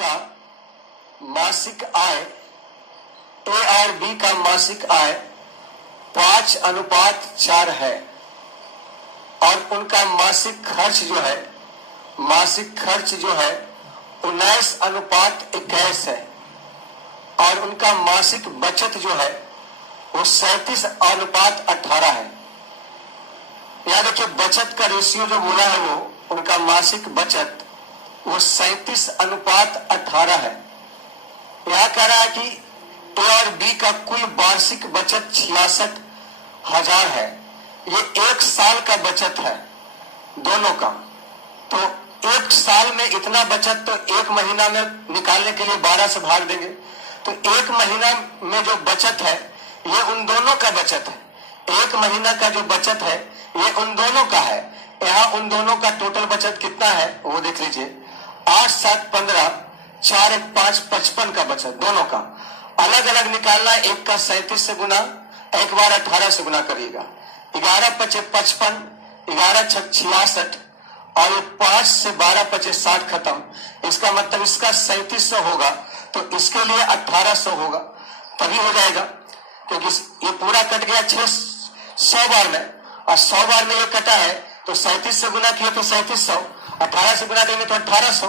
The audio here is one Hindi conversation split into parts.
का मासिक आय, ए और बी का मासिक आय 5:4 है और उनका मासिक खर्च जो है 19:21 है और उनका मासिक बचत जो है वो 37:18 है। याद रखिए बचत का रेशियो जो बोला है वो उनका मासिक बचत वो 37:18 है। यह कह रहा है कि ए और बी का कुल वार्षिक बचत 66,000 है। ये एक साल का बचत है दोनों का। तो एक साल में इतना बचत तो एक महीना में निकालने के लिए 12 से भाग देंगे। तो एक महीना में जो बचत है ये उन दोनों का बचत है। एक महीना का जो बचत है ये उन दोनों का है। यहाँ उन दोनों का टोटल बचत कितना है वो देख लीजिए। 8, 7, 15, 4, 1, 5, 55 का बचत दोनों का। अलग अलग निकालना है। एक का 37 से गुना, एक बार 18 से गुना करिएगा। 11 × 5 = 55, 11 × 6 = 66 और ये 5 से 12 × 5 = 60 खत्म। इसका मतलब इसका 3700 होगा तो इसके लिए 1800 होगा तभी हो जाएगा, क्योंकि ये पूरा कट गया 100 बार में और 100 बार में ये कटा है तो 37 से गुना किया तो 3700, 18 से गुना करेंगे तो 1800।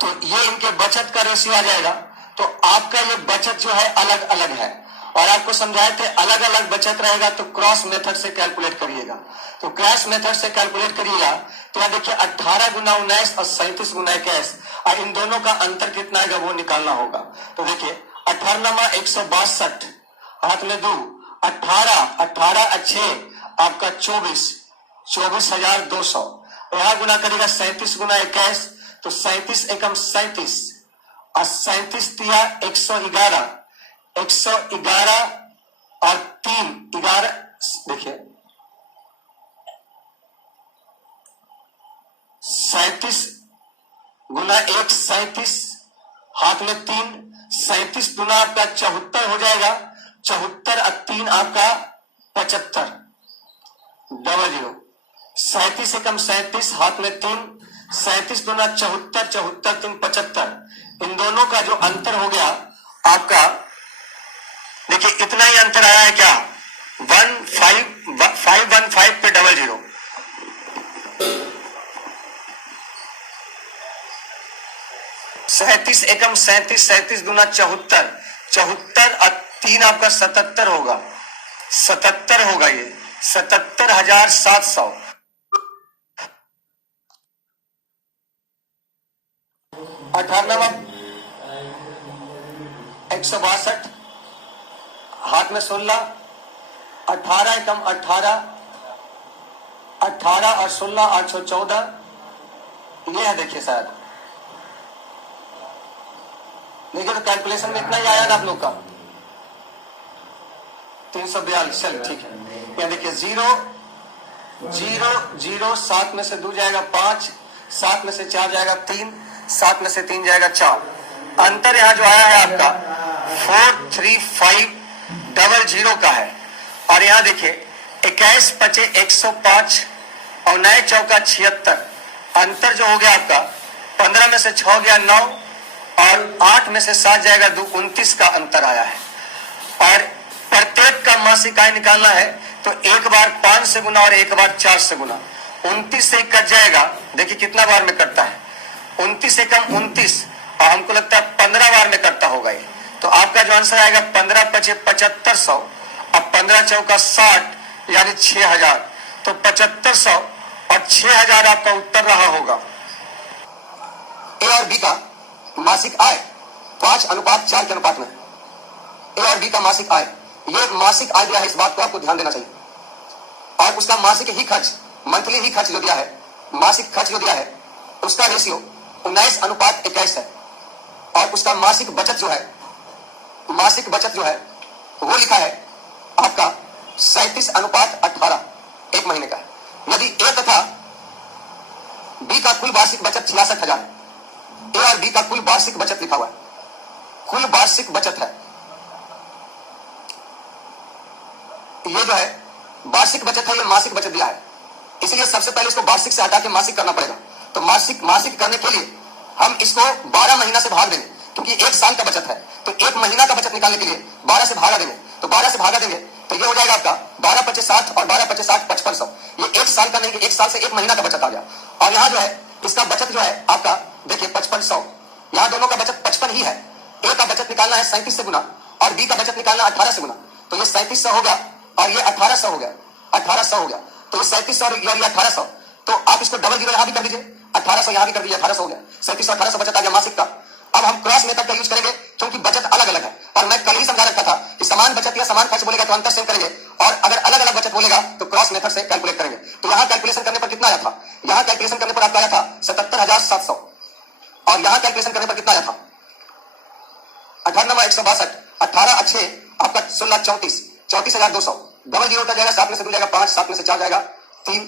तो ये इनके बचत का रेशियो आ जाएगा। तो आपका ये बचत जो है अलग अलग है और आपको समझाए थे अलग अलग बचत रहेगा तो क्रॉस मेथड से कैलकुलेट करिएगा। तो क्रॉस मेथड से कैलकुलेट करिएगा तो यहाँ देखिए 18 × 19 और 37 × 21 और इन दोनों का अंतर कितना आएगा वो निकालना होगा। तो देखिए 18 × 162 हाथ में 2, 18 × 6 आपका 24,200। यहाँ गुना करेगा 37 × 21 तो 37 एकम 37 और 37 दिया 111, 111 और 3 11 देखिए 37 गुना 1 37 हाथ में 3, 37 गुना आपका 74 हो जाएगा। 74 और 3 आपका 75, 00। 37 एकम 37 हाथ में 3, 37 गुना 74, 74 3 75। इन दोनों का जो अंतर हो गया आपका देखिए इतना ही अंतर आया है क्या 515 पे 00। 37 एकम 37, 37 गुना 74, 74 और 3 आपका 77 होगा, 77 होगा। ये 77,700। 98 162 हाथ में 16, 18 एकम 18, 18 और 16 814। ये है देखिए शायद देखिए तो कैलकुलेशन में इतना ही आया ना आप लोग का 342। चल ठीक है। यहाँ देखिए 0 0 0 7 में से 2 जाएगा 5, 7 में से 4 जाएगा 3, 7 में से 3 जाएगा 4। अंतर यहाँ जो आया है आपका 43500 का है। और यहाँ देखिए 21 × 5 = 105 और 9 × 4 = 76। अंतर जो हो गया आपका 15 में से 6 गया 9 और 8 में से 7 जाएगा 2, 29 का अंतर आया है। और प्रत्येक का मासिक आय निकालना है तो एक बार 5 से गुना और एक बार 4 से गुना। 29 से कट जाएगा। देखिए कितना बार में कटता है 29 एकम 29 और हमको लगता है 15 बार में कटता होगा ये। तो आपका जो आंसर आएगा 15 × 5 = 7500 और 15 × 4 = 60 यानी 6000। तो 7500 और 6000 आपका उत्तर रहा होगा। ए और बी का मासिक आय 5:4 के अनुपात में। ए और बी का मासिक आय, ये मासिक आय दिया है, इस बात को आपको ध्यान देना चाहिए। और उसका मासिक ही खर्च, मंथली ही खर्च जो दिया है, मासिक खर्च जो दिया है उसका रेशियो 19:21 है। और उसका मासिक बचत जो है वो लिखा है आपका 37:18 एक महीने का। यदि ए तथा बी का कुल वार्षिक बचत 66,000 है, ए और बी का कुल वार्षिक बचत लिखा हुआ है, कुल वार्षिक बचत है। ये जो है वार्षिक बचत है, ये मासिक बचत दिया है, इसलिए सबसे पहले इसको वार्षिक से हटा के मासिक करना पड़ेगा। तो मासिक करने के लिए हम इसको 12 महीना से भाग देंगे, क्योंकि एक साल का बचत है, तो एक महीना का बचत निकालने के लिए 12 से भागा देंगे, तो 12 से भागा देंगे तो ये हो जाएगा आपका 12 पच्चीस 60 और 12 पच्चीस 60 5500। ये एक साल का नहीं, एक साल से एक महीना का बचत आ गया। और यहाँ जो है इसका बचत जो है आपका देखिए 5500, यहाँ दोनों का बचत 55 ही है। ए का बचत निकालना है 37 से गुना और बी का बचत निकालना 18 से गुना, तो ये 3700 हो गया और ये 1800 हो गया, 1800 हो गया, तो ये 3700 और ये 1800, तो आप इसको डबल जीरो यहाँ भी कर दीजिए, 1800 यहाँ भी कर दीजिए, 1800 हो गया, 3700 1800 बचत आ गया मासिक का। अब हम क्रॉस मेथड का यूज करेंगे क्योंकि बचत अलग अलग है, और मैं कल ही समझा रखा था कि समान बचत या समान खर्च बोलेगा तो अंतर सेम करेंगे, और अगर अलग अलग बचत बोलेगा तो क्रॉस मेथड से कैलकुलेट करेंगे। तो यहाँ कैलकुलेशन करने पर कितना आया था, यहाँ कैलकुलेशन करने पर आपका आया था 77,700, और यहाँ कैलकुलेशन करने पर कितना आया था 98,162, 18 अच्छे आपका 16 34,200, डबल जीरो का जाएगा, 7 में से 2 जाएगा 5, 7 में से 4 जाएगा 3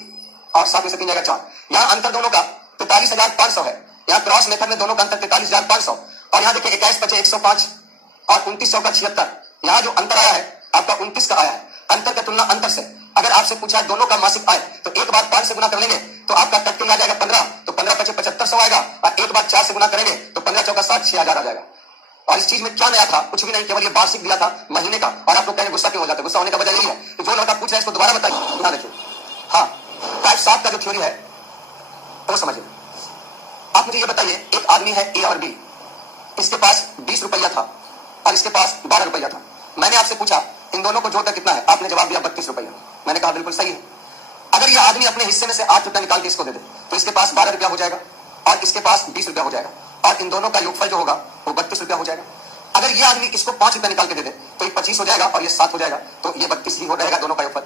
और 7 में से 3 जाएगा 4। यहाँ अंतर दोनों का 43,500 है, यहाँ क्रॉस मेथड में दोनों का अंतर 43,500, और यहाँ देखिए 21 बचे 105 और 2900 का 76, यहाँ जो अंतर आया है आपका 29 का आया है। अंतर का तुलना अंतर से, अगर आपसे पूछा है दोनों का मासिक आय तो एक बार 5 से गुना कर लेंगे तो आपका कट के आ जाएगा 15, तो 15 पचे 7500 आएगा, और एक बार 4 से गुना करेंगे तो 15 चौका 60 6,000 आ जाएगा। और इस चीज में क्या नया था, कुछ भी नहीं, केवल ये वार्षिक दिया था महीने का। और आप लोग कहेंगे गुस्सा क्यों हो जाते हैं, गुस्सा होने का वजह यही है कि जो लड़का पूछ रहा है इसको दोबारा बताइए, यहाँ देखिए। हाँ, टाइप 7 का जो थ्योरी है वो समझिए। आप मुझे ये बताइए, एक आदमी है ए और बी, इसके पास 20 रुपया था और इसके पास 12 रुपया था। मैंने आपसे पूछा इन दोनों को जोड़कर कितना है, आपने जवाब दिया 32 रुपया। मैंने कहा बिल्कुल सही है। अगर ये आदमी अपने हिस्से में से 8 रुपया निकाल के इसको दे दे तो इसके पास 12 रुपया हो जाएगा और इसके पास 20 रुपया हो जाएगा, और इन दोनों का योगफल जो होगा वो 32 रुपया हो जाएगा। अगर ये आदमी इसको 5 रुपया निकाल के दे दे तो ये 25 हो जाएगा और ये 7 हो जाएगा, तो ये 32 ही हो जाएगा दोनों का योगफल।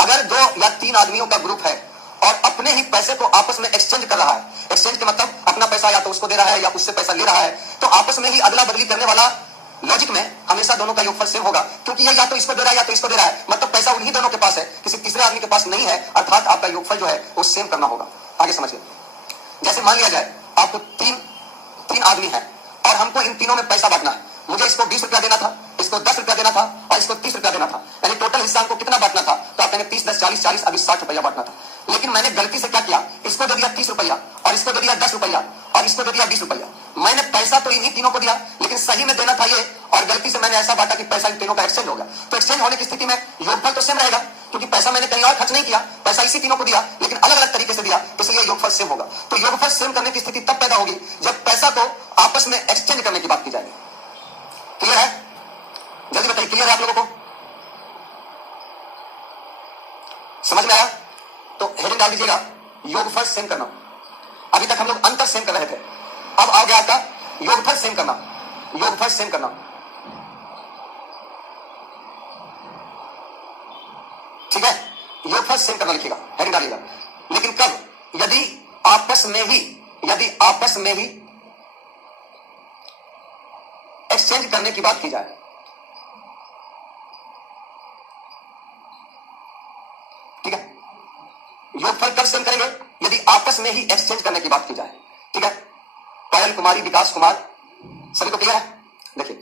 अगर 2 या 3 आदमियों का ग्रुप है और अपने ही पैसे को आपस में एक्सचेंज कर रहा है, एक्सचेंज के मतलब अपना पैसा या तो उसको दे रहा है या उससे पैसा ले रहा है, तो आपस में ही अदला बदली करने वाला लॉजिक में हमेशा दोनों का योगफल सेम होगा, क्योंकि ये या तो इसको दे रहा है या तो इसको दे रहा है, मतलब पैसा उन्हीं दोनों के पास है, किसी तीसरे आदमी के पास नहीं है, अर्थात आपका योगफल जो है वो सेम करना होगा। आगे समझिए, जैसे मान लिया जाए आपको तीन आदमी है और हमको इन तीनों में पैसा बांटना है। मुझे इसको 20 रुपया देना था, इसको 10 रुपया देना था और इसको 30 रुपया देना था, यानी टोटल हिस्सा हमको कितना बांटना था, तो आप कहेंगे 30 10 40 40 अभी 60 रुपया बांटना था। लेकिन मैंने गलती से क्या किया, इसको दे दिया 30 रुपया और इसको दे दिया 10 रुपया और इसको दे दिया 20 रुपया। मैंने पैसा तो इन्हीं तीनों को दिया, लेकिन सही में देना था ये, और गलती से मैंने ऐसा बांटा कि पैसा इन तीनों का एक्सचेंज हो गया। तो एक्सचेंज होने की स्थिति में योगफल तो सेम रहेगा, क्योंकि पैसा मैंने कहीं और खर्च नहीं किया, पैसा इसी तीनों को दिया, लेकिन अलग अलग तरीके से दिया, इसलिए योगफल सेम होगा। तो योगफल सेम करने की स्थिति तब पैदा होगी जब पैसा को आपस में एक्सचेंज करने की बात की जाएगी। क्लियर है? जल्दी बताइए, क्लियर है आप लोगों को? समझ में आया? तो हेडिंग डाल दीजिएगा योगफल सेम करना। अभी तक हम लोग अंतर सेम कर रहे थे, अब आ गया आपका योगफल सेम करना। योगफल सेम करना, ठीक है? योगफल सेम करना लिखिएगा, हेडिंग डालिएगा। लेकिन कब? यदि आपस में ही एक्सचेंज करने की बात की जाए। ठीक है? योगफल कब सेम करेंगे? यदि आपस में ही एक्सचेंज करने की बात की जाए। ठीक है? पायल कुमारी, विकास कुमार, सभी को क्लियर है? देखिए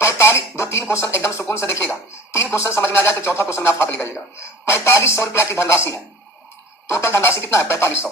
45, 3 क्वेश्चन एकदम सुकून से देखिएगा। 3 क्वेश्चन समझ में आ जाए तो चौथा क्वेश्चन में आप हाथ लगाइएगा। 4500 रुपया की धनराशि है, टोटल धनराशि कितना है 4500।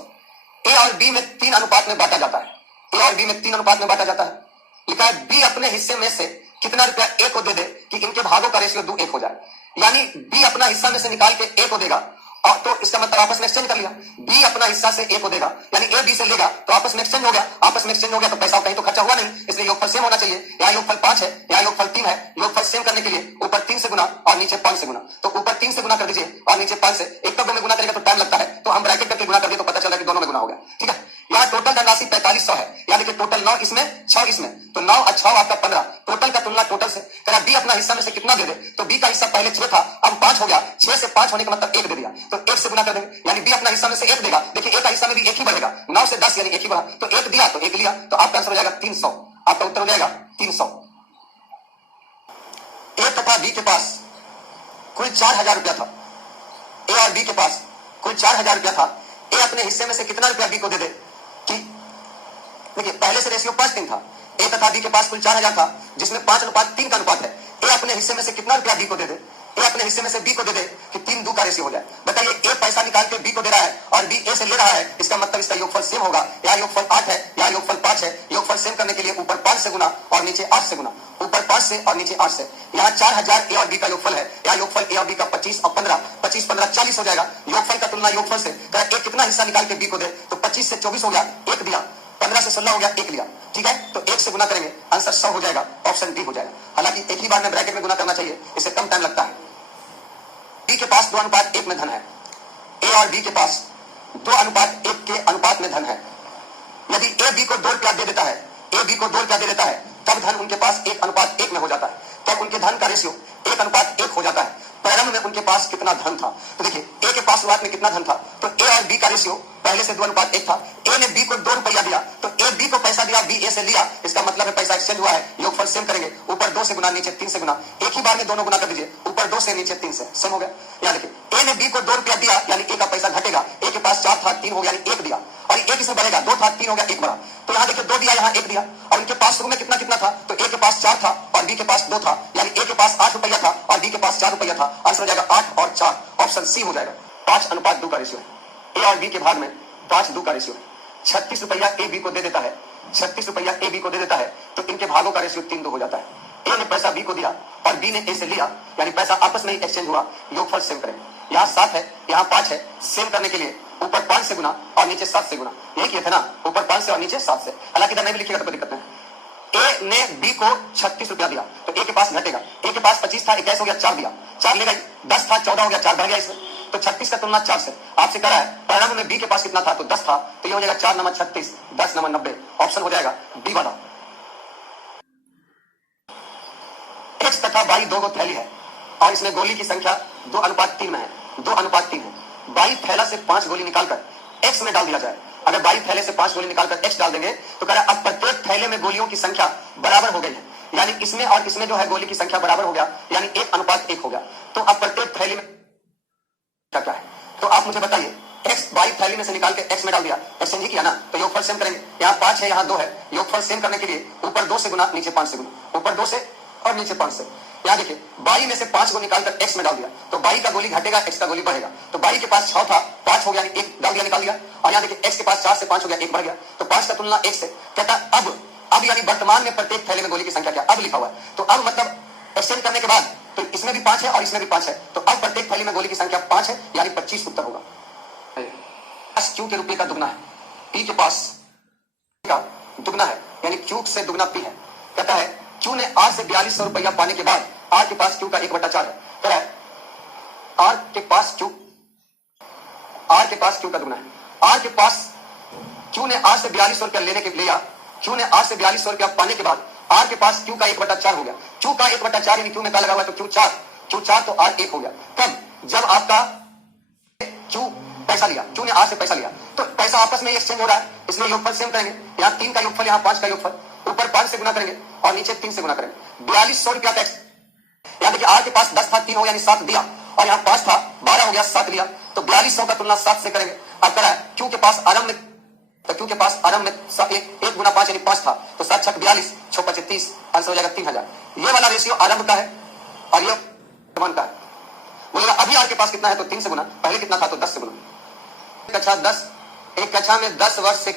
ए और बी में 3 अनुपात में बांटा जाता है, ए और बी में 3 अनुपात में बांटा जाता है। लिखा है बी अपने हिस्से में से कितना रुपया ए को दे दे कि इनके भागों का रेशियो 2:1 हो जाए, यानी बी अपना हिस्सा में से निकाल के ए को देगा, और तो इसका मतलब आपस में एक्सचेंज कर लिया। बी अपना हिस्सा से ए को देगा, यानी ए बी से लेगा, तो आपस में एक्सचेंज हो गया। आपस में एक्सचेंज हो गया तो पैसा कहीं तो खर्चा हुआ नहीं, इसलिए योगफल सेम होना चाहिए। यहाँ योगफल 5 है, यहाँ योगफल 3 है। योगफल सेम करने के लिए ऊपर 3 से गुना और नीचे 5 से गुना, तो ऊपर 3 से गुना कर दीजिए और नीचे 5 से। एक तो 2 में गुना करेगा तो टाइम लगता है, तो हम ब्रैकेट करके गुना कर दिए तो पता चला कि दोनों में गुना हो गया। ठीक है? यहाँ टोटल धनराशि 4500 है, यानी कि टोटल 9 इसमें 6 इसमें, तो 9 और 6 आपका 15। टोटल का तुलना टोटल से करा, बी अपना हिस्सा में से कितना दे दे, तो बी का हिस्सा पहले 6 था, अब 5 हो गया। 6 से 5 होने का मतलब 1 दे दिया, तो 1 से गुना कर देंगे, यानी बी अपना हिस्सा में से 1 देगा। देखिए ए का हिस्सा में भी 1 ही बढ़ेगा, 9 से 10 यानी 1 ही बढ़ा, तो 1 दिया तो 1 लिया, तो आपका आंसर हो जाएगा 300। आपका उत्तर हो जाएगा 300। ए तथा बी के पास कुल 4000 रुपया था, ए और बी के पास कुल 4000 रुपया था। ए अपने हिस्से में से कितना रुपया बी को दे दे कि, देखिए पहले से रेशियो 5:3 था, ए तथा बी के पास कुल 4000 था, जिसमें 5:3 का अनुपात है। ए अपने हिस्से में से कितना रुपया बी को दे दे ए अपने हिस्से में से बी को दे दे कि 3-2 का रेशियो हो जाए। बताइए ए पैसा निकाल के बी को दे रहा है और बी ए से ले रहा है, इसका मतलब इसका योगफल सेम होगा। यहाँ योगफल 8 है, यहाँ योगफल 5 है। योगफल सेम करने के लिए ऊपर 5 से गुना और नीचे 8 से गुना, ऊपर 5 से और नीचे 8 से। यहाँ 4000 ए और बी का योगफल है, यहाँ योगफल ए और बी का 25 और 15, 25 15 40 हो जाएगा। योगफल का तुलना योगफल से, ए कितना हिस्सा निकाल के बी को दे, तो 25 से 24 हो गया, 1 दिया, 15 से 16 हो गया, 1 लिया। ठीक है, तो 1 से गुना करेंगे, आंसर 100 हो जाएगा, ऑप्शन डी हो जाएगा। हालांकि एक ही बार में ब्रैकेट में गुना करना चाहिए, इससे कम टाइम लगता है। बी के पास 2:1 में धन है, ए और बी के पास 2:1 के अनुपात में धन है। यदि ए बी को 2 रुपया दे देता है, ए बी को 2 रुपया दे देता है, तब धन उनके पास 1:1 में हो जाता है, तब उनके धन का रेशियो 1:1 हो जाता है। प्रारंभ में उनके पास कितना धन था, तो देखिए ए के पास शुरुआत में कितना धन था, तो ए और बी का रेशियो पहले से 2:1 था। ए ने बी को 2 रुपया दिया, तो ए बी को पैसा दिया, बी ए से लिया, इसका मतलब है पैसा एक्सचेंज हुआ है। योगफल सेम करेंगे, ऊपर 2 से गुना, नीचे 3 से गुना, एक ही बार में दोनों गुना कर दीजिए, ऊपर 2 से नीचे 3 से, सेम हो गया। यहाँ देखिए ए ने बी को 2 रुपया दिया, यानी ए का पैसा घटेगा, ए के पास 4 था, 3 हो गया, यानी 1 दिया, और 1 इसमें बढ़ेगा, 2 था, 3 हो गया, 1 बढ़ा, तो यहाँ देखिए 2 दिया, यहाँ 1 दिया, और उनके पास शुरू में कितना कितना था, तो ए के पास 4 था और बी के पास 2 था, यानी ए के पास 8 रुपया था और बी के पास 4 रुपया था। आंसर हो जाएगा 8 और 4, ऑप्शन सी हो जाएगा। 5:2 का रेशियो है, ए और बी के भाग में 5:2 का रेशियो है। 36 रुपया ए बी को दे देता है, 36 रुपया ए बी को दे देता है, तो इनके भागों का रेशियो 3:2 हो जाता है। ए ने पैसा बी को दिया और बी ने ए से लिया, यानी पैसा आपस में ही एक्सचेंज हुआ। योगफल सेम करें, यहाँ 7 है, यहाँ 5 है, सेम करने के लिए ऊपर 5 से गुना और नीचे 7 से गुना, यही किए थे ना, ऊपर 5 से और नीचे 7 से। हालांकि इधर नहीं भी लिखिएगा तो कोई दिक्कत नहीं। ए ने बी को 36 रुपया दिया, तो ए के पास घटेगा, ए के पास 25 था, 21 हो गया, 4 दिया, 4 ले गई, 10 था, 14 हो गया, 4 बढ़ गया इसमें, तो 36 का तुलना 4 से। आपसे कह रहा है प्रारंभ में बी के पास कितना था, तो 10 था, तो ये हो जाएगा 4 नंबर 36, 10 नंबर 90, ऑप्शन हो जाएगा बी वाला। एक्स तथा वाई 2 थैली है और इसमें गोली की संख्या 2:3 में है, 2:3 है। वाई थैला से 5 गोली निकालकर एक्स में डाल दिया जाए। अगर वाई थैले से 5 गोली निकालकर एक्स डाल देंगे तो कह रहा है अब प्रत्येक थैले में गोलियों की संख्या बराबर हो गई है, यानी इसमें और इसमें जो है गोली की संख्या बराबर हो गया, यानी 1:1 हो गया। तो अब प्रत्येक थैली में क्या है, तो आप मुझे बताइए, एक्स वाई थैली में से निकाल के एक्स में डाल दिया, एक्सचेंज ही किया ना, तो योगफल सेम करेंगे। यहाँ 5 है, यहाँ 2 है, योगफल सेम करने के लिए ऊपर 2 से गुना, नीचे 5 से गुना, ऊपर 2 से और नीचे 5 से। यहाँ देखिए बाई में से 5 को निकालकर एक्स में डाल दिया, तो बाई का गोली घटेगा, एक्स का गोली बढ़ेगा, तो बाई के पास 6 था, 5 हो गया, 1 डाल दिया, निकाल दिया, और यहाँ देखिए एक्स के पास 4 से 5 हो गया, 1 बढ़ गया, तो 5 का तुलना 1 से। कहता अब यानी वर्तमान में प्रत्येक थैले में गोली की संख्या क्या, अब लिखा हुआ है, तो अब मतलब एक्सचेंज करने के बाद तो इसमें भी 5 है और इसमें भी 5 है, तो अब प्रत्येक थैली में गोली की संख्या 5 है, यानी 25 उत्तर होगा। क्यू के रुपये का दुगना है, पी के पास का दुगना है, यानी क्यू से दुगना पी है। कहता है क्यू ने आर से 4200 रुपया पाने के बाद आर के पास क्यू का 1/4 है। कह रहा है आर के पास क्यू का दुगना है, आर के पास क्यू ने आर से 4200 रुपया लेने के लिया, क्यू ने आर से 4200 रुपया पाने के बाद आर के पास क्यू का 1/4 हो गया। क्यू का 1/4 यानी क्यू में क्या लगा हुआ है, तो क्यू 4 तो आर 1 हो गया। कब, जब आपका क्यू पैसा लिया, क्यू ने आर से पैसा लिया, तो पैसा आपस में एक्सचेंज हो रहा है, इसलिए योगफल सेम करेंगे। यहाँ 3 का योगफल, यहाँ 5 का योगफल, ऊपर 5 से गुना करेंगे और नीचे 3 से गुना करेंगे। 4200 रुपया टैक्स, यहाँ देखिए आर के पास 10 था, 3 हो यानी 7 दिया, और यहाँ 5 था, 12 हो गया, 7 लिया, तो 4200 का तुलना 7 से करेंगे। अब करा है क्यू के पास आरंभ में, तो क्यू के पास आरंभ में 1 गुना 5 यानी 5 था, तो 7 6 42, 6 5 30, आंसर हो जाएगा 3000। ये वाला रेशियो आरंभ का है और ये वर्तमान का है। बोलेगा अभी आर के पास कितना है, तो 3 से गुना, पहले कितना था, तो 10 से गुना। कक्षा 10, एक कक्षा में 10 वर्ष से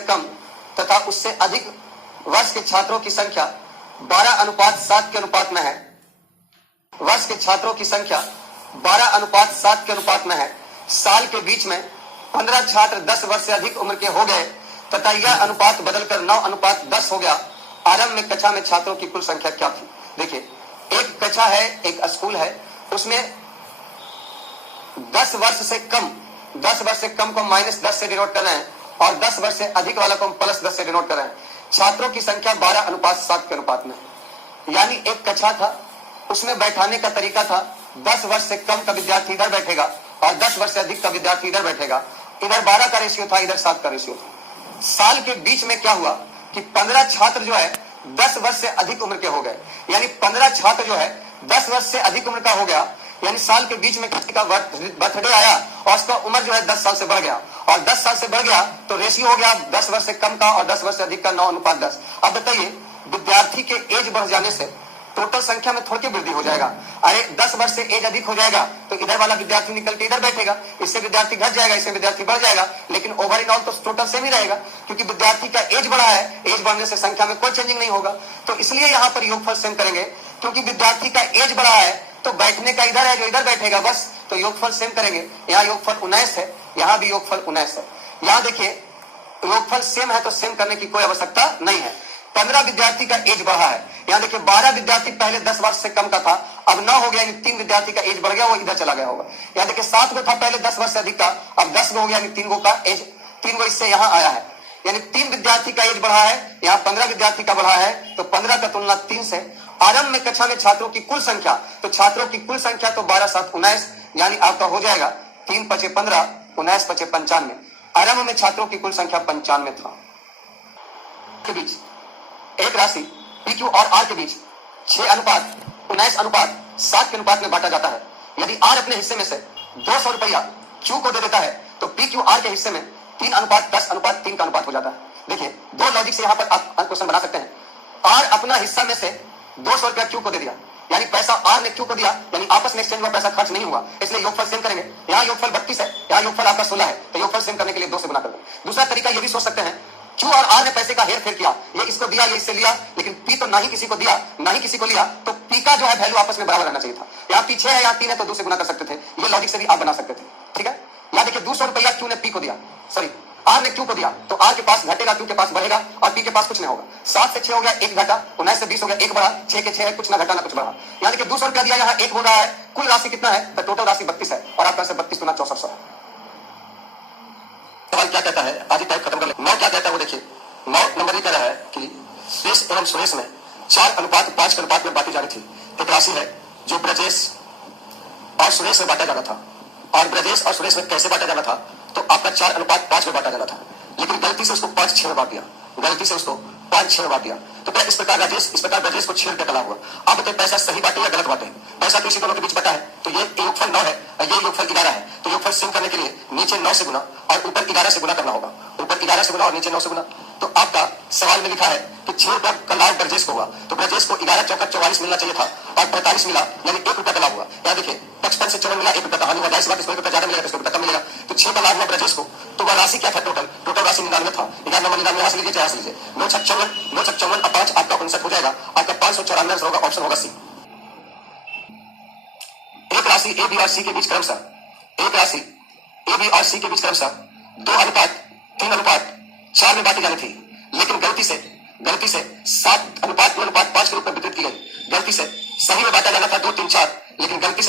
कम तथा उससे अधिक वर्ष के छात्रों की संख्या 12:7 के अनुपात में है। वर्ष के छात्रों की संख्या 12:7 के अनुपात में है। साल के बीच में 15 छात्र 10 वर्ष से अधिक उम्र के हो गए तथा यह अनुपात बदलकर 9:10 हो गया। आरंभ में कक्षा में छात्रों की कुल संख्या क्या थी। देखिए एक कक्षा है, एक स्कूल है, उसमें 10 वर्ष से कम को -10 से डिनोट कर रहे हैं और 10 वर्ष से अधिक वाला को हम +10 से डिनोट कर रहे हैं। छात्रों की संख्या 12:7 के अनुपात में, यानी एक कक्षा था, उसमें बैठाने का तरीका था 10 वर्ष से कम का विद्यार्थी इधर बैठेगा और 10 वर्ष से अधिक का विद्यार्थी इधर बैठेगा। इधर 12 का रेशियो था, इधर 7 का रेशियो था। साल के बीच में क्या हुआ कि 15 छात्र जो है 10 वर्ष से अधिक उम्र के हो गए, यानी 15 छात्र जो है 10 वर्ष से अधिक उम्र का हो गया, यानी साल के बीच में किसी का बर्थडे आया और उसका उम्र जो है 10 साल से बढ़ गया, और 10 साल से बढ़ गया तो रेशियो हो गया 10 वर्ष से कम का और 10 वर्ष से अधिक का 9:10। अब बताइए विद्यार्थी के एज बढ़ जाने से टोटल संख्या में थोड़ी वृद्धि हो जाएगा। अरे 10 वर्ष से एज अधिक हो जाएगा तो इधर वाला विद्यार्थी निकल के इधर बैठेगा, इससे विद्यार्थी घट जाएगा, इससे विद्यार्थी बढ़ जाएगा, लेकिन ओवर इन ऑल तो टोटल सेम ही रहेगा, क्योंकि विद्यार्थी का एज बढ़ा है, एज बढ़ने से संख्या में कोई चेंजिंग नहीं होगा। तो इसलिए यहाँ पर योगफल सेम करेंगे, क्योंकि विद्यार्थी का एज बढ़ा है तो बैठने का इधर है, जो इधर बैठेगा बस, तो योगफल सेम करेंगे। यहाँ योगफल 19 है, यहाँ भी योगफल 19 है। यहाँ देखिए योगफल सेम है तो सेम करने की कोई आवश्यकता नहीं है। 15 विद्यार्थी का एज बढ़ा है, यहाँ देखिए 12 विद्यार्थी पहले 10 वर्ष से कम का था, अब 9 हो गया, यानी 3 विद्यार्थी का एज बढ़ गया, वो इधर चला गया होगा। यहाँ देखिए 7 गो था पहले 10 वर्ष से अधिक का, अब 10 गो हो गया, यानी 3 गो का एज, 3 गो इससे यहाँ आया है, यानी 3 विद्यार्थी का एज बढ़ा है, यहाँ 15 विद्यार्थी का बढ़ा है, तो 15 का तुलना 3 से। आरंभ में कक्षा में छात्रों की कुल संख्या, तो छात्रों की कुल संख्या तो 12 7 19, यानी आपका हो जाएगा 3 5 15, 19 5 95। आरंभ में छात्रों की कुल संख्या 95 था। के बीच एक राशि PQ और R के बीच 6:19:7 के अनुपात में बांटा जाता है। यदि R अपने हिस्से में से 200 रुपया Q को दे देता है तो PQ R के हिस्से में 3:10:3 का अनुपात हो जाता है। देखिए दो लॉजिक से यहाँ पर आप क्वेश्चन बना सकते हैं। R अपना हिस्सा में से 200 रुपया Q को दे दिया, यानी पैसा R ने Q को दिया, यानी आपस में एक्सचेंज हुआ, पैसा खर्च नहीं हुआ, इसलिए योगफल सेम करेंगे। यहाँ योगफल 32 है, यहाँ योगफल आपका 16 है, तो योगफल सेम करने के लिए 2 से गुना कर दें। दूसरा तरीका ये भी सोच सकते हैं, Q और R ने पैसे का हेर फेर किया, ये इसको दिया, ये इससे लिया, लेकिन P तो ना ही किसी को दिया ना ही किसी को लिया, तो P का जो है वैल्यू आपस में बराबर रहना चाहिए था। यहाँ P 6 है, यहाँ 3 है, तो 2 से गुना कर सकते थे। ये लॉजिक से भी आप बना सकते थे, ठीक है। यहाँ देखिए 200 रुपया Q ने P को दिया, सॉरी R ने Q को दिया, तो R के पास घटेगा, Q के पास बढ़ेगा, और P के पास कुछ नहीं होगा। 7 से 6 हो गया, 1 घटा, 19 से 20 हो गया, 1 बढ़ा, 6 के 6 है, कुछ ना घटा ना कुछ बढ़ा। यहाँ देखिए 200 रुपया दिया, यहाँ 1 हो रहा है, कुल राशि कितना है, तो टोटल राशि 32 है, और आपका 32 गुना 6400 है। सवाल क्या कहता है, आधी टाइप खत्म कर ले। 9 क्या कहता है वो देखिए, 9 नंबर ये कह रहा है कि सुरेश एवं सुरेश में 4:5 के अनुपात में बांटी जानी थी। एक राशि है जो ब्रजेश और सुरेश में बांटा जाना था, और ब्रजेश और सुरेश में कैसे बांटा जाना था, तो आपका 4:5 में बांटा जाना था, लेकिन गलती से उसको 5-6 में बांट दिया, गलती से उसको 5-6 में बांट दिया। तो क्या इस प्रकार ब्रजेश को 6 रुपया कला हुआ। अब तो पैसा सही बांटे या गलत बांटे, पैसा तो इसी दोनों के बीच बटा है, तो ये योगफल 9 है और ये योगफल 11 है, तो योगफल सिम करने के लिए नीचे 9 से गुना और ऊपर 11 से गुना करना होगा, ऊपर 11 से गुना और नीचे 9 से गुना। तो आपका सवाल में लिखा है कि 6 रुपया का लाभ ब्रजेश को हुआ, तो ब्रजेश को 11 चौका 44 मिलना चाहिए था, और 45 मिला, यानी 1 रुपया का लाभ हुआ। यहाँ देखिए 55 से 54 मिला, 1 रुपया का हानि हुआ, जाहिर सी बात इसको 1 रुपया ज्यादा मिलेगा, इसको 1 रुपया कम मिलेगा, तो 6 का लाभ हुआ ब्रजेश को। तो वह राशि क्या था, टोटल राशि 99 था। 99 यहाँ से लीजिए, यहाँ से लीजिए, 956 और 5 आपका 59 हो जाएगा, आपका 594 होगा, ऑप्शन होगा सी। एक राशि ए बी और सी के बीच क्रमशः 2:3:4 में बांटी जानी थी, लेकिन गलती से 7:2:5 के रूप में वितरित की गई। गलती से सही में बांटा जाना था 2 3 4, लेकिन गलती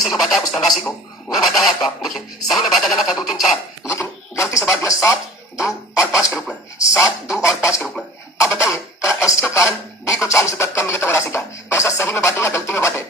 से जो बांटा उस धनराशि को, वो बांटा है आपका, देखिए सही में बांटा जाना था 2 3 4, लेकिन गलती से बांट दिया 7 2 और 5 के रूप में, 7 2 और 5 के रूप में। अब बताइए इसके कारण बी को 40 रुपया कम मिले तो राशि क्या है, पैसा सही में बांटे या गलती में बांटे।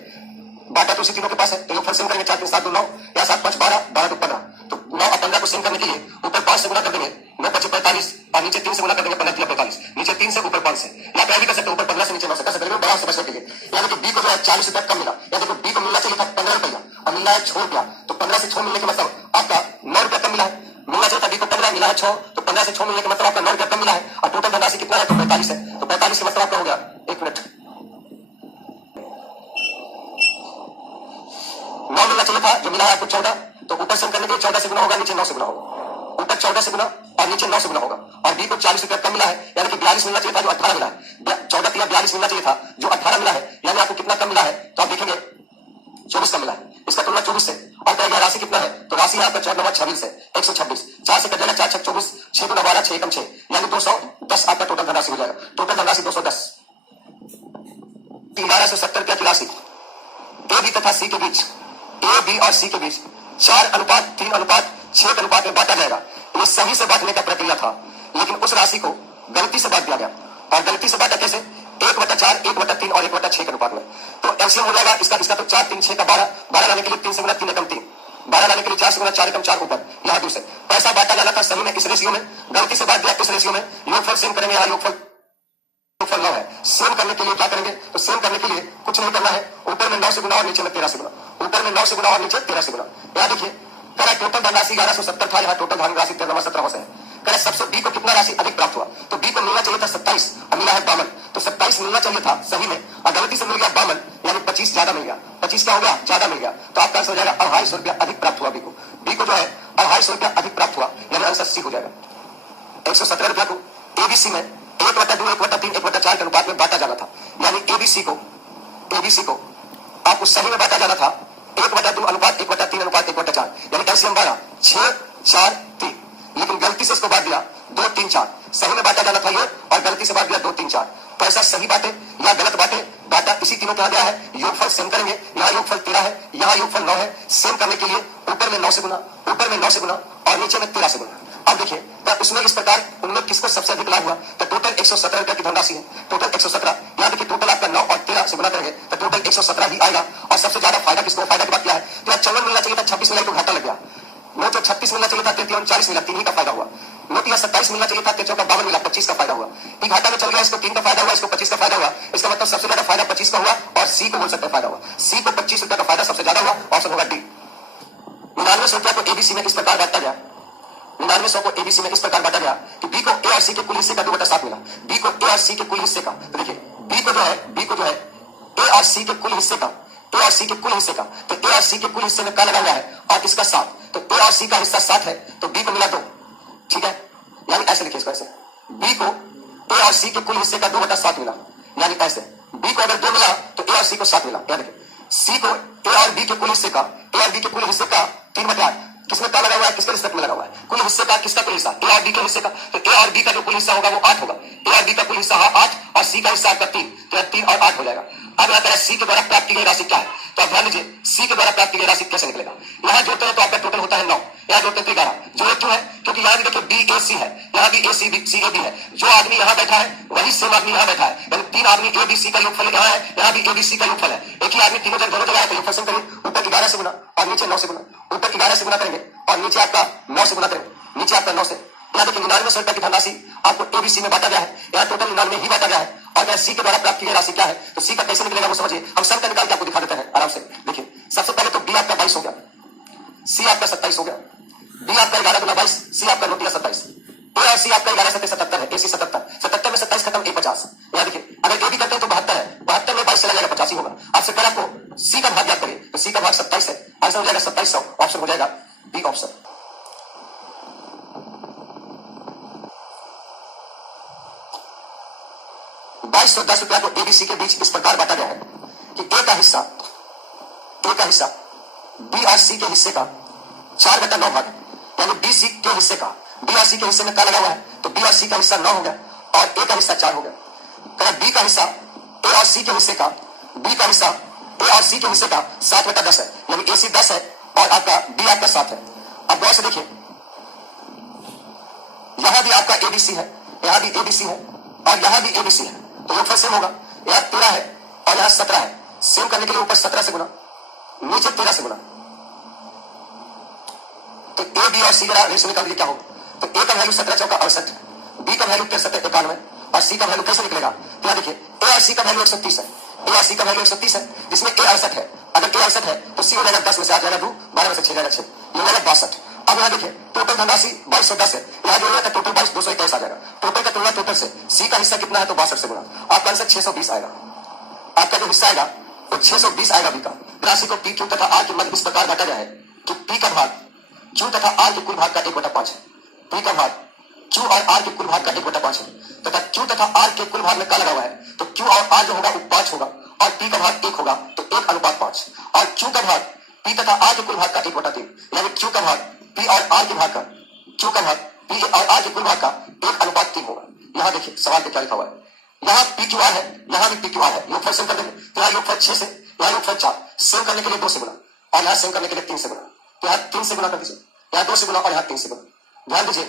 बांटा तो उसी तीनों के पास है, तो योगफल सेम करेंगे, 4 3 7 2 9, या 7 5 12, 12 2 15, तो 9 और 15 को सेम करने के लिए ऊपर 5 से गुना कर देंगे, 9 5 45, और नीचे 3 से गुना कर देंगे, 15 3 45, नीचे 3 से ऊपर 5 से, या क्या भी कर सकते हैं, ऊपर 15 से नीचे 9 से कर सकते हैं, बड़ा से बचने के लिए। यानी कि बी को जो है 40 रुपया कम मिला, या देखो बी को मिलना चाहिए था 15 रुपया और मिला है 6 रुपया, तो 15 से 6 मिलने के मतलब आपका 9 रुपया कम मिला है, मिलना चाहिए था बी को 15, मिला है 6, तो 15 से 6 मिलने के मतलब आपका 9 रुपया कम मिला है, और टोटल धनराशि कितना है, तो 45 है, तो 45 का मतलब आपका हो गया, 1 मिनट, 9 मिलना चाहिए था, जो मिला है आपको 14, तो ऊपर से करने के लिए 14 से गुना होगा, नीचे 9 से गुना होगा, ऊपर 14 से गुना और नीचे 9 से गुना होगा, और बी को 40 रुपया कम मिला है, यानी कि 42 मिलना चाहिए था, जो 18 मिला है, 14 या 42 मिलना चाहिए था, जो 18 मिला है, यानी आपको कितना कम मिला है, तो आप देखेंगे 24 कम मिला है, इसका तुलना 24 से, और क्या राशि कितना है, तो राशि है आपका 14 26 है, 126, 4 से कट जाएगा, 4 6 24, 6 2 12, 6 कम 6, यानी 210 आपका टोटल धनराशि हो जाएगा, टोटल धनराशि 210। 1270 रुपया की राशि ए बी तथा सी के बीच, ए बी और सी के बीच 4:3:6 अनुपात में बांटा जाएगा। ये सही से बांटने का प्रक्रिया था, लेकिन उस राशि को गलती से बांट दिया गया, और गलती से बांटा कैसे, 1/4, 1/3 और 1/6 के अनुपात में, तो एलसीएम हो जाएगा इसका तो 4 3 6 का 12, 12 लाने के लिए 3 से गुना 3 एकम 3, 12 लाने के लिए 4 से गुना 4 एकम 4 ऊपर, यहाँ दूसरे पैसा बांटा जाना था सही में इस रेशियो में, गलती से बांट दिया इस रेशियो में, योगफल सेम करेंगे, यहाँ योगफल 9 है, सेम करने के लिए क्या करेंगे, तो सेम करने के लिए कुछ नहीं करना है, ऊपर में 9 से गुना और नीचे में 13 से गुना, ऊपर में 9 से गुना और नीचे 13 से गुना। यहाँ देखिए कह रहा टोटल धनराशि 1170 था, यहाँ टोटल धनराशि 13 17 से है। कह रहा सबसे बी को कितना राशि अधिक प्राप्त हुआ, तो बी को मिलना चाहिए था 27 और मिला है 52, तो 27 मिलना चाहिए था सही में, और गलती से मिल गया 52, यानी 25 ज्यादा मिल गया। 25 क्या हो गया? ज्यादा मिल गया। तो आपका आंसर हो जाएगा 250 रुपया अधिक प्राप्त हुआ बी को। बी को जो है 250 रुपया अधिक प्राप्त हुआ, यानी आंसर सी हो जाएगा। 117 रुपया को एबीसी में 1/2, 1/3, 1/4 के अनुपात में बांटा जाना था, यानी एबीसी को आपको सही में बांटा जाना था 1/2 अनुपात 1/3 अनुपात 1/4, यानी कैल्शियम 12 6 4 3, लेकिन गलती से इसको बांट दिया 2 3 4। सही में बांटा जाना था ये, और गलती से बांट दिया 2 3 4। तो ऐसा सही बांटे या गलत बांटे, डाटा इसी तीनों पे आ गया है। योगफल सेम करेंगे, यहाँ योगफल 13 है, यहाँ योगफल 9 है। सेम करने के लिए ऊपर में 9 से गुना, ऊपर में 9 से गुना और नीचे में 13 से गुना। अब देखिए तो उसमें इस प्रकार उनमें किसको सबसे अधिक लाभ हुआ, तो टोटल 117 रुपया की धनराशि है, टोटल 117। यहाँ देखिए टोटल आपका 9 और 13 से गुना करेंगे तो टोटल 117 ही आएगा। और सबसे ज्यादा फायदा किसको? फायदा की बात क्या है, तो 54 मिलना चाहिए था, 26 मिला तो घाटा लग गया। नोट 36 मिलना चाहिए था, 33 40 मिला, 3 ही का फायदा हुआ। नोट 27 मिलना चाहिए था, 53 का 52 मिला, 25 का फायदा हुआ। ये घाटा में चल गया, इसको 3 का फायदा हुआ, इसको 25 का फायदा हुआ। इसका मतलब सबसे ज्यादा फायदा 25 का हुआ, और सी को बोल सकते फायदा हुआ। सी को 25 रुपया का फायदा सबसे ज्यादा हुआ, ऑप्शन होगा डी। 99 रुपया को एबीसी में इस प्रकार बांटा गया, 99 को एबीसी में इस प्रकार बांटा गया कि बी को ए और सी के कुल हिस्से का 2/7 मिला। बी को ए और सी के कुल हिस्से का, तो देखिए बी को जो है ए और सी के कुल हिस्से का, ए और सी के कुल हिस्से का, तो ए और सी के कुल हिस्से में क्या लगा हुआ है, और इसका 7, तो ए और सी का हिस्सा 7 है, तो बी को मिला 2, ठीक है। यानी ऐसे लिखिए इसको, ऐसे बी को ए और सी के कुल हिस्से का 2/7 मिला, यानी ऐसे बी को अगर 2 मिला तो ए और सी को 7 मिला। याद रखिए सी को ए और बी के कुल हिस्से का, ए और बी के कुल हिस्से का 3/8, किसमें क्या लगा हुआ है, किसके रिश्ते में लगा हुआ है, कुल हिस्से का, किसका कुल हिस्सा, ए और बी के हिस्से का, तो ए और बी का जो कुल हिस्सा होगा वो 8 होगा। ए और बी का कुल हिस्सा 8 और सी का हिस्सा आपका 3, तो 3 और 8 हो जाएगा। अब यहाँ पर सी के द्वारा प्राप्त की गई राशि क्या है, तो आप ध्यान लीजिए सी के द्वारा प्राप्त की गई राशि कैसे निकलेगा। यहाँ जोड़ते हैं तो आपका टोटल होता है 9, यहाँ जोड़ते हैं 11। जोड़े क्यों है, क्योंकि यहाँ भी देखिए बी ए सी है, यहाँ भी ए सी बी है। जो आदमी यहाँ बैठा है वही सेम आदमी यहाँ बैठा है, यानी 3 आदमी ए बी सी का योगफल यहाँ है, यहाँ भी ए बी सी का योगफल है। एक ही आदमी तीनों दोनों जगह है, तो योगफल से करिए, ऊपर 11 से गुना और नीचे 9 से गुना, ऊपर 11 से गुना करेंगे और नीचे आपका 9 से गुना करेंगे, नीचे आपका 9 से। यहाँ देखिए 99 रुपया की धनराशि आपको एबीसी में बांटा गया है, यहाँ टोटल 99 ही बांटा गया है। और सी के द्वारा प्राप्त की गई राशि क्या है, तो सी का कैसे निकलेगा वो समझिए। हम सम का निकाल के आपको दिखा देते हैं आराम से। देखिए सबसे पहले तो बी आपका 22 हो गया, सी आपका 27 हो गया, बी आपका 11 गुना 22, सी आपका 9 27, ए और सी आपका 11 7 77 है, एसी 77, 77 में 27 खत्म, ए 50। यहाँ देखिए अगर ए भी करते हैं तो 72 है, 72 में 22 चला जाएगा, 85 होगा। आपसे पहले आपको सी का भाग याद करिए, तो सी का भाग 27 है, आंसर हो जाएगा 2700, ऑप्शन हो जाएगा बी ऑप्शन। ₹2210 को एबीसी के बीच इस प्रकार बांटा गया है कि ए का हिस्सा बी और सी के हिस्से का 4/9 भाग, यानी बी सी के हिस्से का, बी और सी के हिस्से में क्या लगा हुआ है, तो बी और सी का हिस्सा 9 हो गया और ए का हिस्सा 4 हो गया। बी का हिस्सा ए और सी के हिस्से का, बी का हिस्सा ए और सी के हिस्से का 7/10 है, यानी ए सी 10 है और आपका बी आपका 7 है। अब गौर से देखिए यहां भी आपका एबीसी है, यहां भी एबीसी है और यहां भी एबीसी है, तो योगफल सेम होगा। यहाँ 13 है और यहाँ 17 है, सेम करने के लिए ऊपर 17 से गुना, नीचे 13 से गुना, तो ए बी और सी का रेशियो निकाल के क्या होगा, तो ए का वैल्यू 17 चौका 68, बी का वैल्यू 63 91 और सी का वैल्यू कैसे निकलेगा, तो यहाँ देखिए ए और सी का वैल्यू 130 है, ए और सी का वैल्यू 130 है, जिसमें ए 68 है। अगर ए 68 है तो सी हो जाएगा 10 में से 8 जाएगा 2, 12 में से 6 जाएगा 6, ये हो जाएगा 62। अब यहाँ देखिए टोटल धनराशि 2210 है, यहाँ जो है टोटल 22,221 आ जाएगा। टोटल का तुलना टोटल से, सी का हिस्सा कितना है तो 62 से गुना, आपका आंसर 620 आएगा। आपका जो हिस्सा आएगा वो 620 आएगा बी का। राशि को पी क्यू तथा आर के मध्य इस प्रकार बांटा गया है कि पी का भाग क्यू तथा आर के कुल भाग का 1/5 है, पी का भाग क्यू और आर के कुल भाग का 1/5 है, तथा क्यू तथा आर के कुल भाग में क्या लगा हुआ है, तो क्यू और आर जो होगा वो 5 होगा और पी का भाग 1 होगा, तो 1:5 और क्यू का भाग पी तथा आर के कुल भाग का 1/3, यानी क्यू का भाग पी और आर के भाग का, क्यू का भाग पी और आर के कुल भाग का 1:3 होगा। यहाँ देखिए सवाल पे क्या लिखा हुआ है, यहाँ पी क्यू आर है, यहाँ भी पी क्यू आर है, योगफल सेम कर देंगे, तो यहाँ योगफल 6 से, यहाँ योगफल 4, सेम करने के लिए 2 से गुना और यहाँ सेम करने के लिए 3 से गुना, तो यहाँ 3 से गुना कर दीजिए, यहाँ 2 से गुना और यहाँ 3 से गुना। ध्यान दीजिए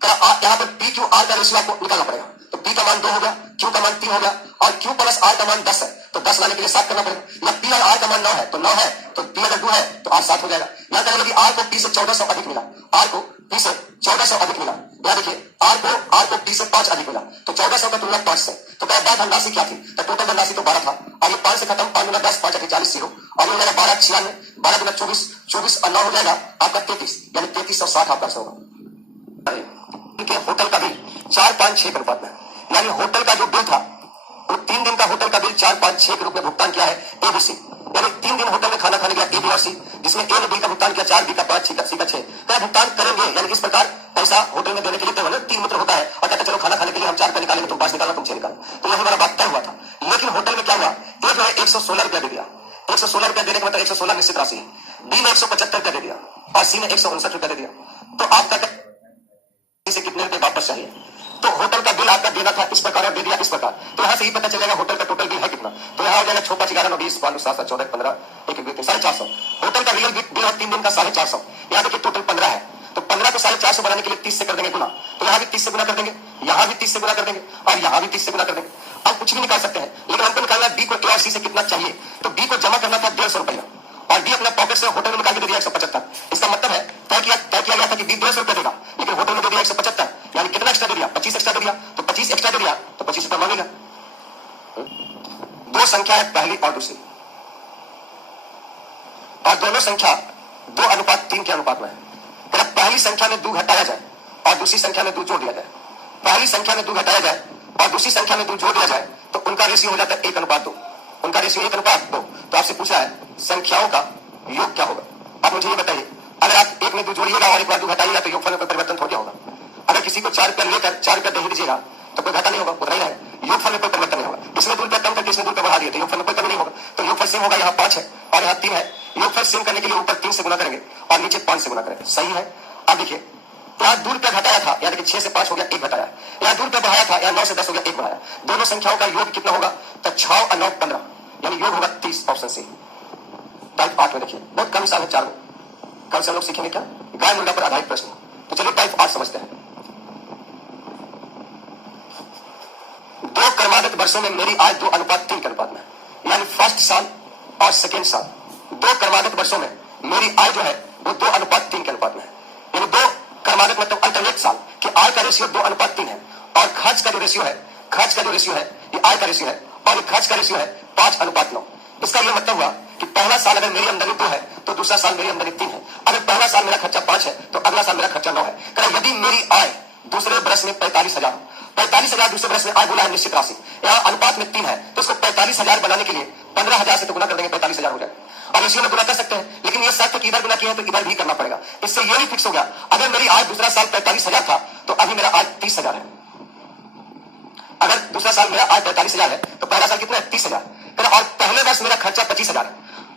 यहाँ पर पी क्यू आर का रेशियो आपको निकालना पड़ेगा, तो पी का मान 2 हो गया, क्यू का मान 3 हो गया और क्यू प्लस आर का मान 10 है, तो 10 लाने के लिए 7 करना पड़ेगा। या पी और आर का मान 9 है, तो 9 है तो पी अगर 2 है तो आर 7 हो जाएगा। यहाँ करेंगे कि आर को पी से 1400 अधिक मिला, आर को पी से 1400 अधिक मिला, यहाँ देखिए आर को पी से 5 अधिक मिला, तो 1400 का तुलना 5 से, तो क्या बात धनराशि क्या थी, तो टोटल धनराशि तो 12 था और ये 5 से खत्म, 5 गुना 10 5 40 0 और ये हो जाएगा 12 96, 12 गुना 24 24 और 9 हो जाएगा आपका 33, यानी 3360 आपका होगा। होटल का बिल 4 5 6 के अनुपात में, यानी यानी होटल का जो बिल था वो 3 दिन का होटल का बिल 4, 5, 6 के रूप में भुगतान किया है एबीसी, यानी 3 दिन होटल में खाना खाने गया ए, बी और सी, जिसमें ए ने बिल का भुगतान किया 4, बी का 5, सी का 6, तो भुगतान करेंगे। यानी इस प्रकार पैसा होटल में देने के लिए तो 3 मित्र होता है और कहते चलो खाना खाने के लिए हम 4 रुपए निकालेंगे, तुम 5 निकालना, तुम 6 निकालो, तो यही वाला बात तय हुआ था। लेकिन होटल में क्या हुआ, ए जो है 116 रुपया दे दिया, 116 रुपया देने का मतलब 116 निश्चित राशि है, बी ने 175 रुपया दे दिया और सी ने 159 रुपया दे दिया। तो आपका इसे कितने रुपए वापस चाहिए? तो होटल का बिल आपका देना था इस प्रकार और दे दिया इस प्रकार, तो यहाँ से ही पता चलेगा होटल का टोटल बिल है कितना। तो यहाँ हो जाएगा 6, 5, 11, 9, 20, 12, 7, 14, 15, 450, होटल का रियल बिल है 3 दिन का 450, यहाँ देखिए टोटल 15 है, तो 15 को 450 बनाने के लिए 30 से कर देंगे गुना, तो यहाँ भी 30 से गुना कर देंगे, यहाँ भी 30 से गुना कर देंगे और यहाँ भी 30 से गुना कर देंगे। अब कुछ भी निकाल सकते हैं, लेकिन हमको निकालना बी को ए और सी से कितना चाहिए, तो बी को जमा करना था 150 रुपया और बी अपना पॉकेट से होटल में निकाल के दे दिया 175। इसका मतलब है तय किया गया था कि बी 150 रुपया देगा, लेकिन होटल में दे दिया 175, यानी कितना एक्स्ट्रा दे दिया, 25 एक्स्ट्रा दे दिया, तो 25 एक्स्ट्रा दे दिया तो 25 रुपया मांगेगा। दो संख्या है पहली और दूसरी, और दोनों संख्या 2:3 के अनुपात में है। पहली संख्या में 2 घटाया जाए और दूसरी संख्या में 2 जोड़ दिया जाए, पहली संख्या में 2 घटाया जाए और दूसरी संख्या में 2 जोड़ दिया जाए, तो उनका रेशियो हो जाता है 1:2, उनका रेशियो 1:2। तो आपसे पूछा है संख्याओं का योग क्या होगा। अब मुझे ये बताइए, अगर आप 1 में 2 जोड़िएगा और 1 बार 2 घटाइएगा तो योगफल में कोई परिवर्तन थोड़ी होगा। अगर किसी को 4 रुपया लेकर 4 रुपया दे दीजिएगा तो कोई घाटा नहीं होगा, उतना ही है, योगफल में कोई परिवर्तन नहीं होगा। इसमें 2 रुपया कम करके इसमें 2 रुपया बढ़ा दिए तो योगफल में कोई कमी नहीं होगा, तो योगफल सेम होगा, यहाँ 5 है और यहाँ 3 है, योगफल सेम करने के लिए ऊपर 3 से गुना करेंगे और नीचे 5 से गुना करेंगे, सही है। अब देखिए यहाँ 2 रुपया घटाया था, यानी कि 6 से 5 हो गया, 1 घटाया, यहाँ 2 रुपया बढ़ाया था, यहाँ 9 से 10 हो गया, 1 बढ़ाया, दोनों संख्याओं का योग कितना होगा, तो 6 और 9 15, यानी योग होगा 30, ऑप्शन सी। टाइप 8 में देखिए बहुत कम हिसाब है 4 में, कल से हम लोग सीखेंगे क्या, गाय मुर्गा पर आधारित प्रश्न। तो चलिए टाइप 8 समझते हैं। 2 क्रमागत वर्षों में मेरी आय 2:3 के अनुपात में, यानी फर्स्ट साल और सेकेंड साल, 2 क्रमागत वर्षों में मेरी आय जो है वो 2:3 के अनुपात में है, यानी 2 क्रमागत मतलब अल्टरनेट साल कि आय का रेशियो 2:3 है और खर्च का जो रेशियो है, ये आय का रेशियो है और ये खर्च का रेशियो है 5:9। इसका यह मतलब हुआ कि पहला साल अगर मेरी आमदनी 2 है तो दूसरा साल मेरी आमदनी 3 है, अगर पहला साल मेरा खर्चा 5 है तो अगला साल मेरा खर्चा 9 है। यदि मेरी आय दूसरे बरस में 45,000, 45,000 दूसरे बरस में आय बोला है निश्चित राशि, यहाँ अनुपात में 3 है, तो इसको 45,000 बनाने के लिए 15,000 से तो गुना कर देंगे, 45,000 हो जाएगा और रेशियो में गुना कर सकते हैं, लेकिन ये शर्त कि इधर गुना किया है तो इधर भी करना पड़ेगा। इससे ये भी फिक्स हो गया, अगर मेरी आय दूसरा साल 45,000 था तो अभी मेरा आय 30,000 है। अगर दूसरा साल मेरा आय 45,000 है तो पहला साल कितना है 30,000, और पहले वर्ष मेरा खर्चा 25,000 है,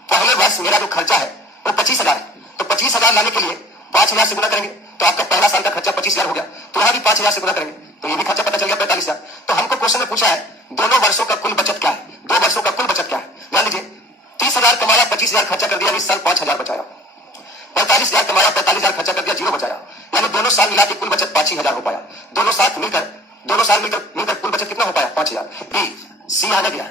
पहले वर्ष मेरा जो खर्चा है वो 25,000 है, तो 25,000 लाने के लिए 5,000 से गुना करेंगे तो आपका पहला साल का खर्चा 25,000 हो गया, तो यहाँ भी 5,000 से गुना करेंगे तो ये भी खर्चा पता चल गया 45,000। तो हमको क्वेश्चन में पूछा है दोनों वर्षों का कुल बचत क्या है, 2 वर्षों का कुल बचत क्या है। ध्यान दीजिए 30,000 कमाया 25,000 खर्चा कर दिया, इस साल 5,000 बचाया, 45,000 कमाया 45,000 खर्चा कर दिया, 0 बचाया, यानी दोनों साल मिला के कुल बचत 5,000 हो पाया, दोनों साल मिलकर कुल बचत कितना हो पाया 5,000। बी सी आने दिया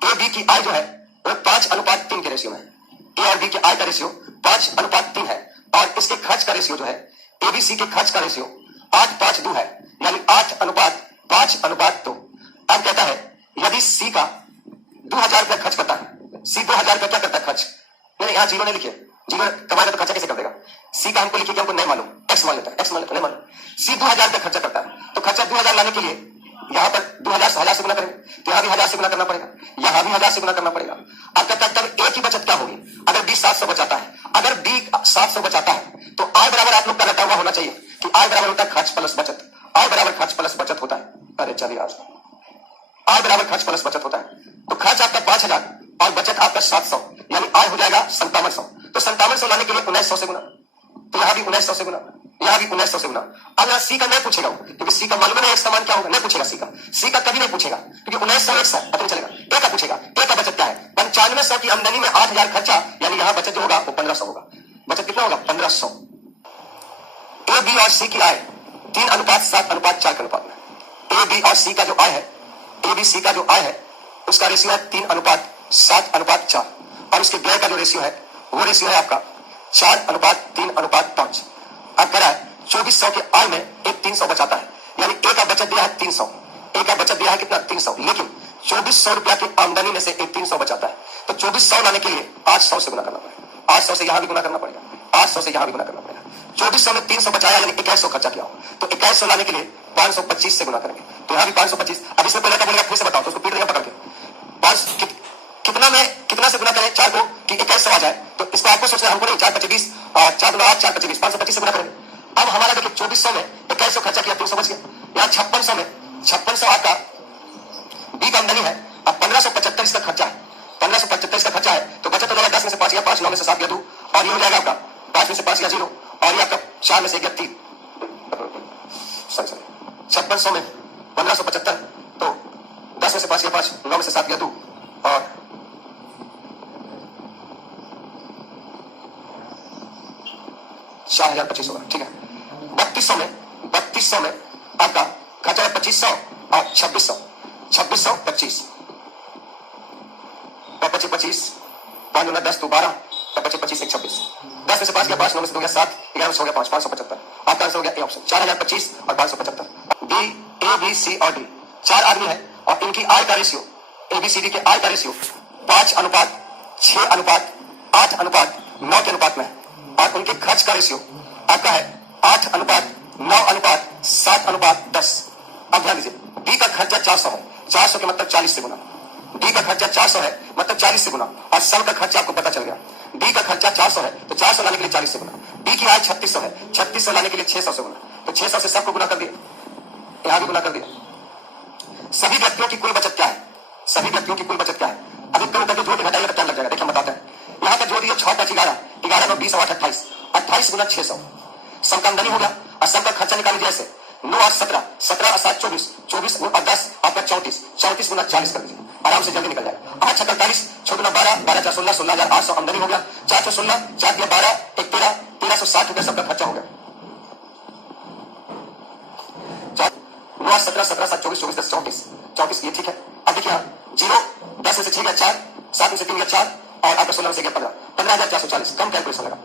ए बी की आय जो है वो 5:3 के रेशियो में, ए और बी की आय का रेशियो 5:3 है और इसके खर्च का रेशियो जो है एबीसी के खर्च का रेशियो 8:5:2 है, यानी 8:5:2। अब कहता है यदि सी का 2,000 रुपया खर्च करता है, सी 2,000 रुपया क्या करता है खर्च, नहीं यहाँ जीरो नहीं लिखिए, जीरो कमाएगा तो खर्चा कैसे कर देगा, सी का हमको लिखिए कि हमको नहीं मालूम, एक्स मान लेता है, एक्स मान लेता नहीं मालूम, सी 2,000 रुपया खर्चा करता है, तो खर्चा 2,000 लाने के लिए यहाँ पर 2,000 1000 से गुना करेंगे तो यहाँ भी 1000 से गुना करना पड़ेगा, यहाँ भी 1000 से गुना करना पड़ेगा। अब कहता है तब ए की बचत क्या होगी, अगर बी 700 बचाता है, अगर बी 700 बचाता है तो आय बराबर आप लोग का रटा हुआ होना चाहिए कि आय बराबर होता है खर्च प्लस बचत, आय बराबर खर्च प्लस बचत होता है। अरे चलिए आज आय बराबर खर्च प्लस बचत होता है, तो खर्च आपका 5,000 और बचत आपका 700, यानी आय हो जाएगा 5700, तो 5700 लाने के लिए 1900 से गुना, तो यहाँ भी 1900 से गुना, यहाँ भी 1900 से गुना। अब यहाँ सी का नहीं पूछेगा क्योंकि सी का मालूम नहीं एक समान क्या होगा, नहीं पूछेगा सी का कभी नहीं पूछेगा क्योंकि 1900 एक्स है, पता नहीं चलेगा। ए का पूछेगा, ए का बचत क्या है 9500 की आमदनी में 8,000 खर्चा, यानी यहाँ बचत जो होगा वो 1500 होगा, बचत कितना होगा 1500। ए बी और सी की आय 3:7:4 के अनुपात में, ए बी और सी का जो आय है, ए बी सी का जो आय है उसका रेशियो है 3:7:4 और उसके व्यय का जो रेशियो है वो रेशियो है आपका 4:3:5। अब कह रहा है 2400 के आय में एक 300 बचाता है, यानी ए का बचत दिया है 300, ए का बचत दिया है कितना 300, लेकिन 2400 रुपया की आमदनी में से एक 300 बचाता है, तो 2400 लाने के लिए 800 से गुना करना पड़ेगा, 800 से यहाँ भी गुना करना पड़ेगा, 800 से यहाँ भी गुना करना पड़ेगा। 2400 में 300 बचाया यानी 2100 खर्चा किया हो, तो 2100 लाने के लिए 525 से गुना करेंगे, तो यहाँ भी 525। अब इसमें पहले क्या बोलेगा फिर से बताओ, तो उसको पीट देगा पकड़ के। कितना से गुना करें 4 को कि 2100 आ जाए, तो इसको आपको सोचना है, हमको नहीं। 4 25 और 4 गुना 8 4 25 525 से गुना करेंगे। अब हमारा देखिए 2400 में 2100 खर्चा किया, 300 बच गया। यहाँ 5600 में 5600 आपका बी का आमदनी है, अब 1575 इसका खर्चा है। 1575 इसका खर्चा है, तो बचत हो जाएगा 10 में से 5 गया 5, 9 में से 7 गया 2, और ये हो जाएगा आपका 5 में से 5 गया 0, और ये आपका 4 में से 1 गया 3। सॉरी 5600 में 1575, तो 10 में से 5 गया 5, 9 में से 7 गया 2, और 4025 होगा। ठीक है। 3200 में आपका खर्चा है 2500 और 2600, 2625 और 25 5 गुना 10 तो 12, 25 1 26, 10 में से 5 गया 5, 9 में से 2 गया 7, 11 में से हो गया 5, 575। आपका आंसर हो गया ए ऑप्शन, 4025 और 575। डी, ए, बी, सी और डी 4 आदमी है, और इनकी आय का ratio, A B C D के आय का रेशियो 5:6:8:9 के अनुपात में है, और उनके खर्च का रेशियो आपका है 8:9:7:10। अब ध्यान दीजिए, डी का खर्चा 400 है, 400 के मतलब 40 से गुना। डी का खर्चा 400 है मतलब 40 से गुना, और सब का खर्चा आपको पता चल गया। डी का खर्चा 400 है, तो 400 लाने के लिए 40 से गुना। डी की आय 3600 है, 3600 लाने के लिए 600 से गुना, तो 600 से सबको गुना कर दिया, यहां भी गुना कर दिया। सभी व्यक्तियों की कुल बचत क्या है? सभी व्यक्तियों की कुल बचत क्या है? अभी कल करके जोड़ के घटाइएगा तो क्या लग जाएगा, देखिए हम बताते हैं। यहां पर जोड़ दिया 6 5 11, 11 9 20 8 28, 28 गुना 600 सबका आमदनी हो गया, और सबका खर्चा निकाल लीजिए ऐसे 9 8 17, 17 7 24, 24 और 10 आपका 34, 34 गुना 40 कर दीजिए, आराम से जल्दी निकल जाएगा। 8 6 43, 6 गुना 12, 12 4 16, 16,800 आमदनी हो गया। 4 4 16, 4 दिया 12, 1 13, 1360 रुपए सबका खर्चा हो गया। 9 8 17, 17 7 24, 24 10 34, 34 ये ठीक है। अब देखिए 0 10 में से 6 गया 4, 7 में से 3 गया 4, और आपका 16 में से गया 15, 15,440 कम कैलकुलेशन लगा।